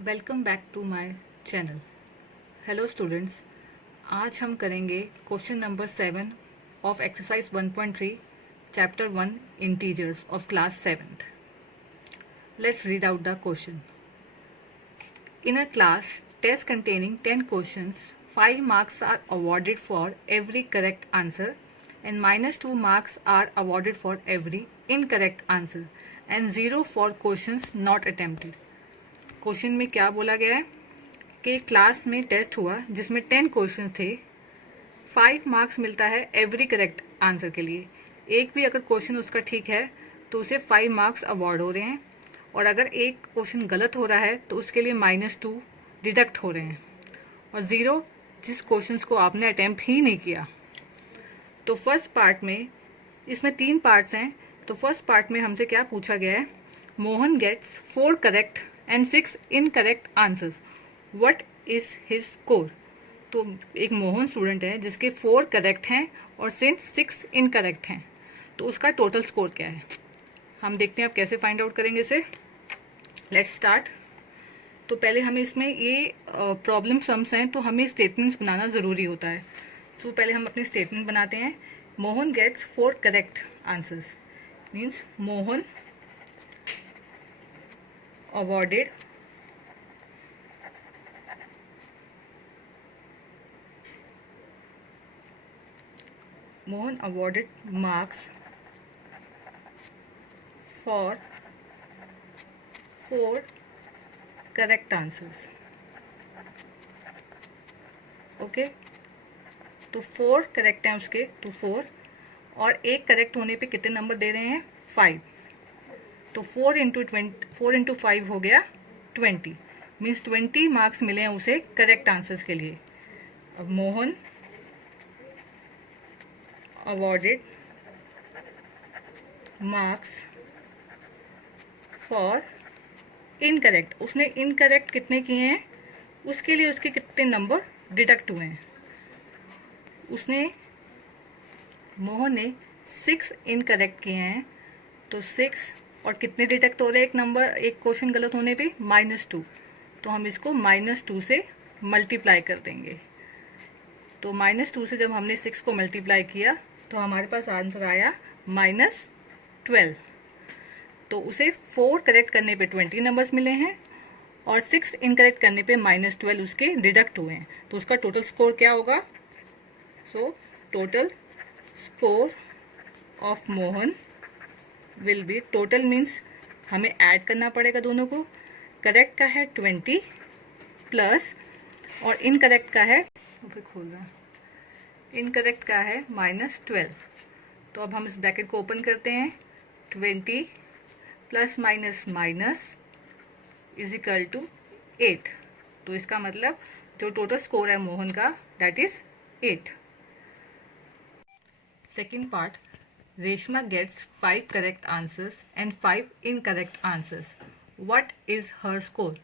Welcome back to my channel. Hello students, आज हम करेंगे question number 7 of exercise 1.3 chapter 1 integers of class 7th। Let's read out the question. In a class test containing 10 questions, 5 marks are awarded for every correct answer and -2 marks are awarded for every incorrect answer and 0 for questions not attempted। Question में क्या बोला गया है कि class में test हुआ जिसमें 10 questions थे। 5 मार्क्स मिलता है एवरी करेक्ट आंसर के लिए। एक भी अगर क्वेश्चन उसका ठीक है तो उसे 5 मार्क्स अवॉर्ड हो रहे हैं, और अगर एक क्वेश्चन गलत हो रहा है तो उसके लिए -2 डिडक्ट हो रहे हैं, और 0 जिस क्वेश्चन को आपने अटैम्प्ट ही नहीं किया। तो फर्स्ट पार्ट में, इसमें 3 पार्ट्स हैं। तो फर्स्ट पार्ट में हमसे क्या पूछा गया है, Mohan gets 4 correct and 6 incorrect answers, what is his score. तो एक मोहन स्टूडेंट है जिसके 4 करेक्ट हैं और 6 इनकरेक्ट हैं, तो उसका टोटल स्कोर क्या है। हम देखते हैं आप कैसे फाइंड आउट करेंगे इसे। Let's start. तो पहले हमें इसमें ये प्रॉब्लम सम्स हैं, तो हमें स्टेटमेंट्स बनाना ज़रूरी होता है। तो पहले हम अपनी स्टेटमेंट बनाते हैं। Mohan gets 4 correct answers means Mohan awarded marks for 4 correct answers। Okay, तो 4 करेक्ट हैं उसके, तो 4, और एक करेक्ट होने पे कितने नंबर दे रहे हैं, 5। तो 4 इंटू 5 हो गया 20, मीन्स 20 मार्क्स मिले हैं उसे करेक्ट आंसर्स के लिए। अब Mohan awarded marks for incorrect, उसने इनकरेक्ट कितने किए हैं उसके लिए उसके कितने नंबर डिडक्ट हुए हैं। मोहन ने 6 इनकरेक्ट किए हैं, तो 6 और कितने डिडक्ट हो रहे हैं, एक नंबर, एक क्वेश्चन गलत होने पे -2। तो हम इसको -2 से मल्टीप्लाई कर देंगे। तो -2 से जब हमने 6 को मल्टीप्लाई किया तो हमारे पास आंसर आया -12। तो उसे 4 करेक्ट करने पे 20 नंबर्स मिले हैं और 6 इनकरेक्ट करने पे -12 उसके डिडक्ट हुए हैं। तो उसका टोटल स्कोर क्या होगा। So total score of Mohan will be, total means हमें ऐड करना पड़ेगा दोनों को। करेक्ट का है 20 प्लस, और इनकरेक्ट का है, फिर खोल रहा, इनकरेक्ट का है -12। तो अब हम इस ब्रैकेट को ओपन करते हैं। 20 plus minus minus is equal to 8। तो इसका मतलब जो टोटल स्कोर है मोहन का, that is 8। Second part, Reshma gets 5 correct answers and 5 incorrect answers. What is her score?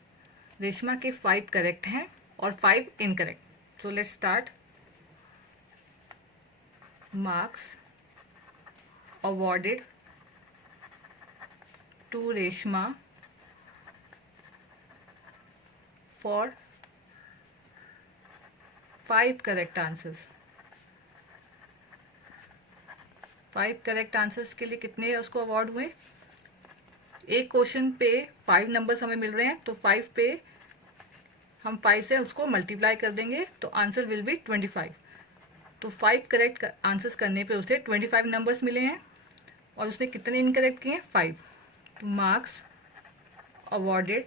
Reshma के 5 करेक्ट हैं और 5 incorrect. So let's start. Marks awarded to Reshma for 5 correct answers. 5 correct answers के लिए कितने उसको अवार्ड हुए, एक क्वेश्चन पे 5 नंबर्स हमें मिल रहे हैं, तो 5 पे हम 5 से उसको मल्टीप्लाई कर देंगे तो आंसर विल बी 25। तो 5 करेक्ट आंसर्स करने पे उसे 25 नंबर्स मिले हैं, और उसने कितने इनकरेक्ट किए, 5। तो marks awarded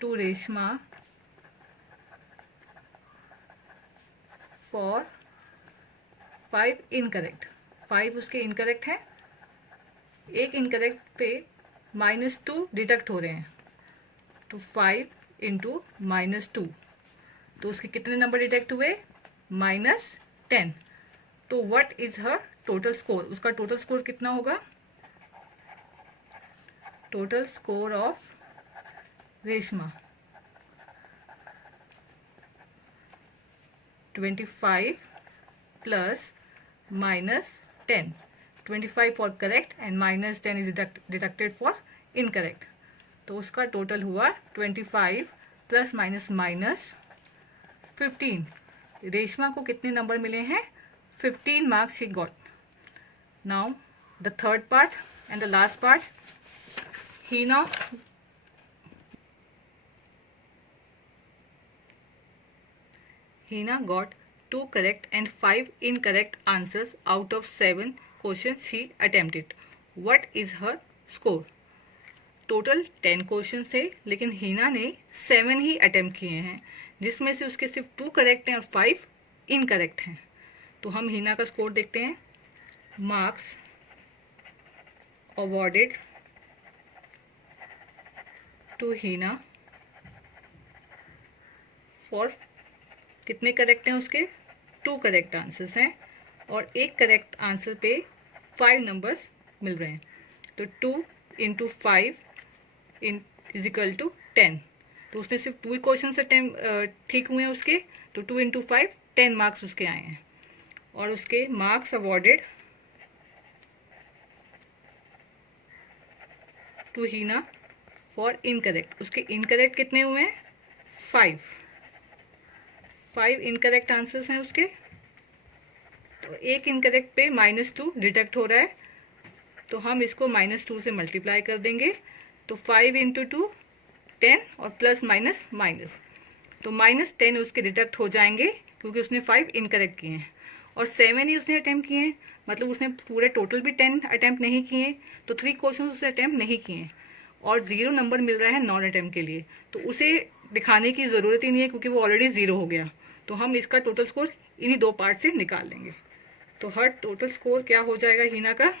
to Reshma for 5 incorrect. 5 उसके इनकरेक्ट हैं, एक इनकरेक्ट पे -2 डिडक्ट हो रहे हैं, तो 5 इंटू -2, तो उसके कितने नंबर डिडक्ट हुए, -10। तो what is her total score, उसका टोटल स्कोर कितना होगा। Total score of Reshma 25 plus -10, 25 for correct and -10 is deducted for incorrect. तो उसका टोटल हुआ 25 प्लस माइनस माइनस 15। रेशमा को कितने नंबर मिले हैं? 15 marks she got. Now the third part and the last part. Hina got 2 correct and 5 incorrect answers out of 7 questions she attempted. What is her score? Total 10 question थे, लेकिन हीना ने 7 ही attempt किए हैं, जिसमें से उसके सिर्फ 2 करेक्ट हैं और 5 इनकरेक्ट हैं। तो हम हीना का स्कोर देखते हैं। Marks awarded to Heena for, कितने करेक्ट हैं उसके? 2 करेक्ट आंसर्स हैं और एक करेक्ट आंसर पे 5 नंबर्स मिल रहे हैं। तो 2 इंटू 5 इज इक्वल टू 10। तो उसने सिर्फ 2 क्वेश्चन से ठीक हुए हैं उसके, तो 2 इंटू 5 10 मार्क्स उसके आए हैं। और उसके marks awarded to Heena for incorrect, उसके इनकरेक्ट कितने हुए हैं? 5 इनकरेक्ट आंसर्स हैं उसके। तो एक इनकरेक्ट पे -2 डिडक्ट हो रहा है, तो हम इसको -2 से मल्टीप्लाई कर देंगे। तो 5 इंटू 2 10 और प्लस माइनस माइनस, तो -10 उसके डिडक्ट हो जाएंगे क्योंकि उसने 5 इनकरेक्ट किए हैं और 7 ही उसने अटैम्प्ट किए हैं, मतलब उसने पूरे टोटल भी 10 अटैम्प्ट नहीं किए, तो 3 क्वेश्चन उसने अटैम्प्ट नहीं किए और 0 नंबर मिल रहा है नॉन अटैम्प्ट के लिए। तो उसे दिखाने की ज़रूरत ही नहीं है क्योंकि वो ऑलरेडी 0 हो गया। तो हम इसका टोटल स्कोर इन्हीं 2 पार्ट से निकाल लेंगे। तो हर टोटल स्कोर क्या हो जाएगा हीना का?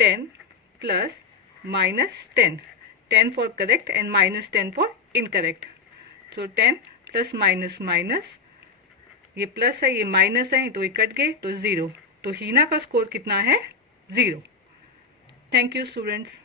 10 plus minus 10, 10 for correct and -10 for incorrect. तो 10 प्लस माइनस माइनस, ये प्लस है ये माइनस है, तो ये कट गए तो 0। तो हीना का स्कोर कितना है? 0। Thank you students.